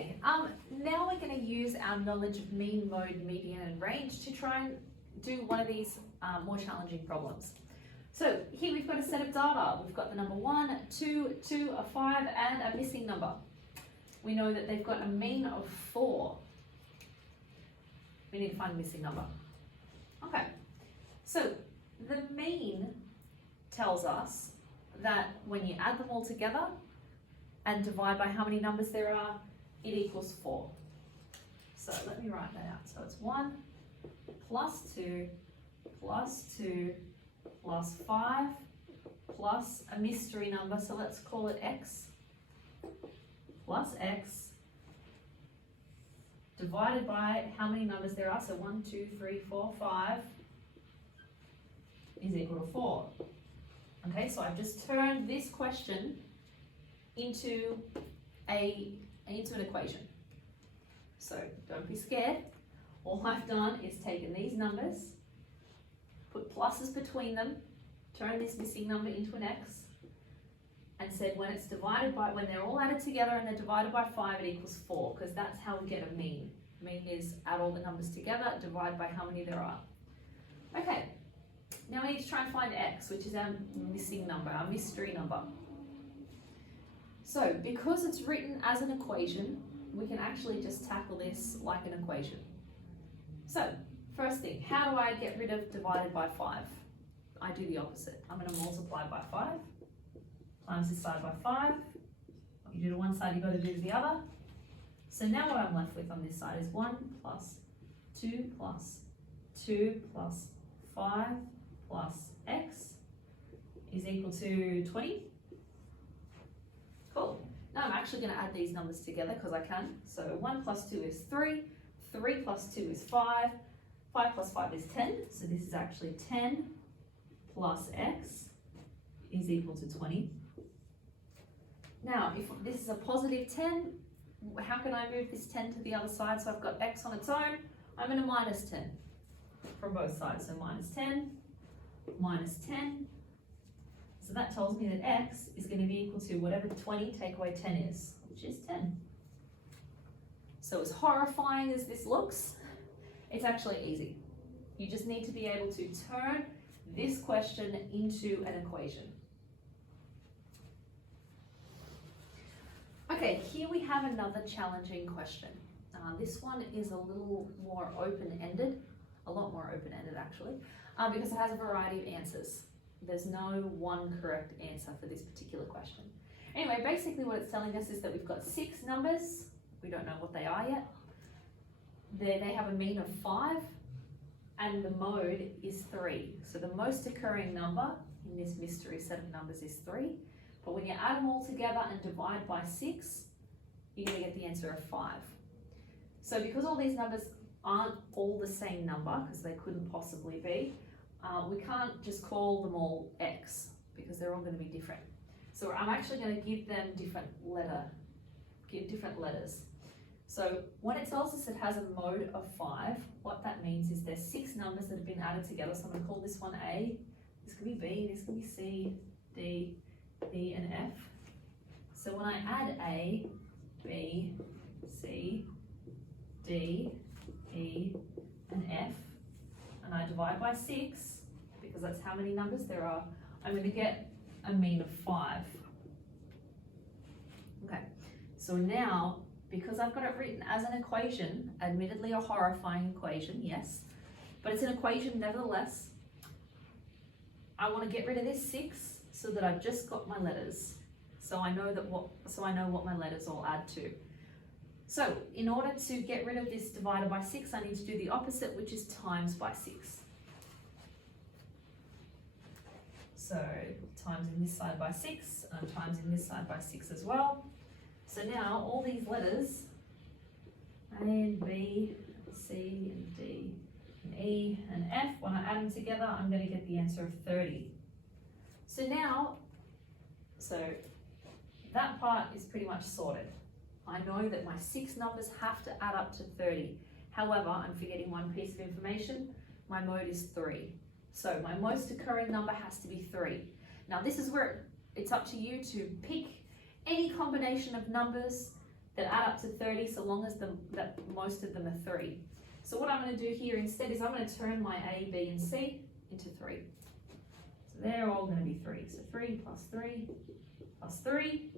Okay, now we're going to use our knowledge of mean, mode, median, and range to try and do one of these more challenging problems. So here we've got a set of data. We've got the number 1, 2, 2, a 5, and a missing number. We know that they've got a mean of 4. We need to find the missing number. Okay, so the mean tells us that when you add them all together and divide by how many numbers there are, it equals 4. So let me write that out. So it's 1 plus 2 plus 2 plus 5 plus a mystery number, so let's call it x, plus x divided by how many numbers there are, so 1, 2, 3, 4, 5 is equal to 4. Okay, so I've just turned this question into an equation. So don't be scared. All I've done is taken these numbers, put pluses between them, turn this missing number into an x, and said when it's divided by, when they're all added together and they're divided by 5, it equals 4, because that's how we get a mean. Mean is add all the numbers together, divide by how many there are. Okay, now we need to try and find x, which is our missing number, our mystery number. So because it's written as an equation, we can actually just tackle this like an equation. So first thing, how do I get rid of divided by 5? I do the opposite. I'm going to multiply by 5 times this side by 5. What you do to one side, you've got to do to the other. So now what I'm left with on this side is 1 plus 2 plus 2 plus 5 plus x is equal to 20. Cool. Now I'm actually going to add these numbers together because I can. So 1 plus 2 is 3, 3 plus 2 is 5, 5 plus 5 is 10. So this is actually 10 plus x is equal to 20. Now, if this is a positive 10, how can I move this 10 to the other side? So I've got x on its own. I'm going to minus 10 from both sides. So minus 10, minus 10. So that tells me that x is going to be equal to whatever 20 take away 10 is, which is 10. So as horrifying as this looks, it's actually easy. You just need to be able to turn this question into an equation. Okay, here we have another challenging question. This one is a little more open-ended, a lot more open-ended actually, because it has a variety of answers. There's no one correct answer for this particular question. Anyway, basically what it's telling us is that we've got 6 numbers. We don't know what they are yet. They have a mean of 5, and the mode is 3. So the most occurring number in this mystery set of numbers is 3. But when you add them all together and divide by 6, you're going to get the answer of 5. So because all these numbers aren't all the same number, because they couldn't possibly be, we can't just call them all x, because they're all going to be different. So I'm actually going to give them different letters. So when it tells us it has a mode of 5, what that means is there's 6 numbers that have been added together. So I'm going to call this one A, this could be B, this could be C, D, E, and F. So when I add A, B, C, D, E, and F, and I divide by 6, because that's how many numbers there are, I'm going to get a mean of 5. Okay, so now, because I've got it written as an equation, admittedly a horrifying equation, yes, but it's an equation nevertheless, I want to get rid of this 6 so that I've just got my letters. So I know what my letters all add to. So in order to get rid of this divided by 6, I need to do the opposite, which is times by 6. So times in this side by 6, and I'm times in this side by 6 as well. So now all these letters, A and B, C and D and E and F, when I add them together, I'm going to get the answer of 30. So now, that part is pretty much sorted. I know that my 6 numbers have to add up to 30. However, I'm forgetting one piece of information. My mode is 3. So my most occurring number has to be 3. Now this is where it's up to you to pick any combination of numbers that add up to 30 so long as that most of them are 3. So what I'm going to do here instead is I'm going to turn my A, B and C into 3. So they're all going to be 3. So 3 plus 3 plus 3.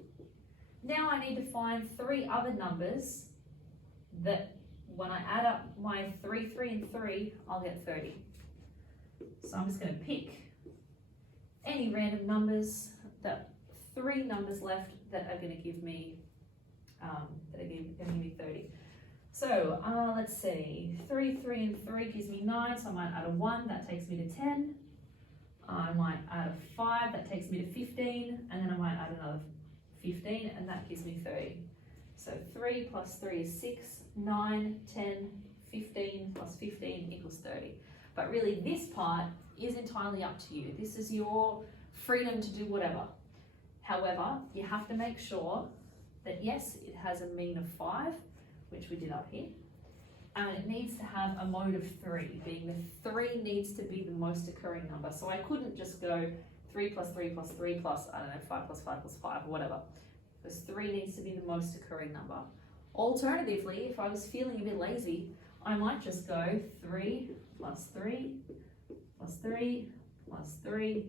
Now I need to find 3 other numbers that when I add up my 3, 3 and 3, I'll get 30. So I'm just going to pick any random numbers, that 3 numbers left that are going to give me 30. So let's see, 3, 3 and 3 gives me 9, so I might add a 1, that takes me to 10. I might add a 5, that takes me to 15, and then I might add another 15, and that gives me 30. So 3 plus 3 is 6, 9, 10, 15 plus 15 equals 30. But really this part is entirely up to you. This is your freedom to do whatever. However, you have to make sure that yes, it has a mean of 5, which we did up here, and it needs to have a mode of 3, being the 3 needs to be the most occurring number. So I couldn't just go 3 plus 3 plus 3 plus, I don't know, 5 plus 5 plus 5, or whatever. Because 3 needs to be the most occurring number. Alternatively, if I was feeling a bit lazy, I might just go 3 plus 3 plus 3 plus 3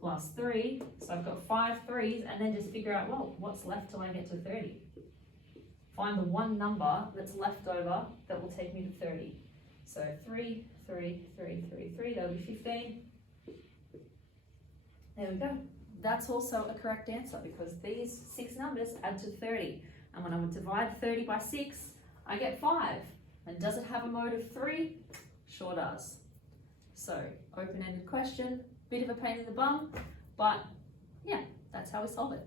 plus 3. So I've got 5 3s, and then just figure out, well, what's left till I get to 30? Find the one number that's left over that will take me to 30. So 3, 3, 3, 3, 3, that'll be 15. There we go. That's also a correct answer because these 6 numbers add to 30. And when I would divide 30 by 6, I get 5. And does it have a mode of 3? Sure does. So, open-ended question, bit of a pain in the bum, but yeah, that's how we solve it.